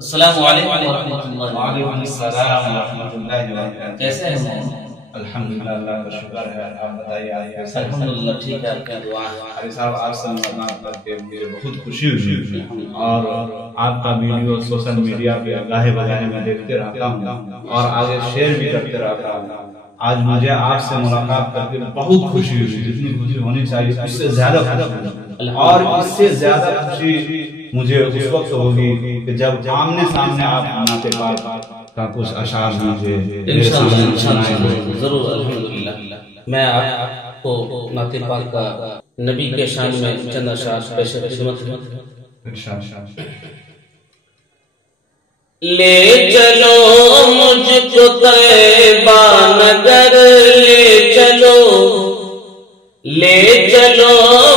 السلام علیکم ورحمۃ اللہ۔ وعلیکم السلام ورحمۃ اللہ وبرکاتہ۔ کیسے ہیں؟ الحمدللہ، اللہ کا شکر ہے۔ آپ بتائیے آپ کیسے ہیں؟ الحمدللہ ٹھیک ہے، آپ کی دعا ہے۔ علی صاحب، آپ سے ملاقات کر کے مجھے بہت خوشی ہوئی اور آپ کا ویڈیو سوشل میڈیا پہ گاہے بگاہے میں دیکھتے رہتا ہوں اور آگے شیئر بھی کرتے رہتا ہوں۔ آج مجھے آپ سے ملاقات کر کے بہت خوشی ہوئی، جتنی خوشی ہونی چاہیے اس سے زیادہ خوشی، اور اس سے زیادہ خوشی مجھے اس وقت ہوگی کہ جب آمنے سامنے آپ نعت پاک کا کچھ اشعار مجھے انشاءاللہ ضرور۔ الحمدللہ میں آپ کو نعت پاک کا نبی کے شان میں چند اشعار پیش خدمت لے چلو مجھ کو طیبہ نگر، لے چلو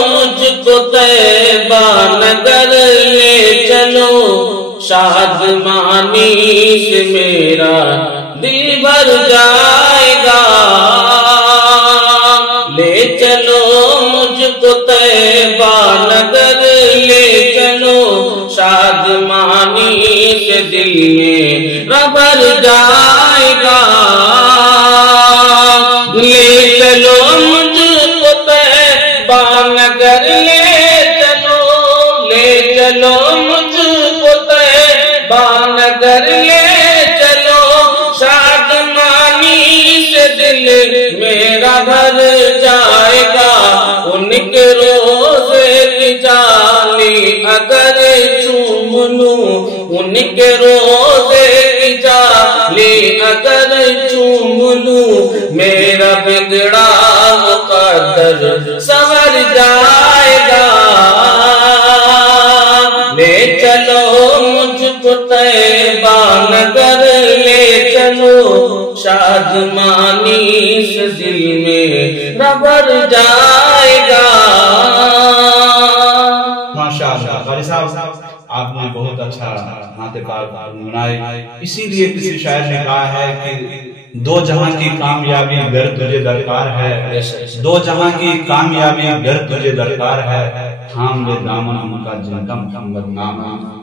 مجھ کو طیبہ نگر، لے چلو شادمانی سے میرا دل بھر جائے گا۔ لے چلو مجھ کو طیبہ نگر، لے چلو شادمانی سے دل میرا بھر جائے گا۔ لے چلو مجھ کو طیبہ نگر، لے چلو مجھ کو طیبہ نگر، لے چلو شادمانی سے دل میرا بھر جائے گا۔ ان کے روزے کی جالی اگر چوم لوں، ان کے روزے کی جالی اگر چوم لوں، میرا بگڑا مقدر سنور جائے گا۔ لے چلو مجھ کو طیبہ نگر، لے چلو شادمانی سے دل میرا بھر جائے گا۔ ماشاءاللہ قاری صاحب، آپ نے بہت اچھا نعت پاک گنگنائی۔ اسی لیے کسی شاعر نے کہا ہے کہ دو جہاں کی کامیابی گر تجھے درکار ہے، دو جہاں کی کامیابی گر تجھے درکار ہے، تھام لے دامن ان کا جن کا محمد نام۔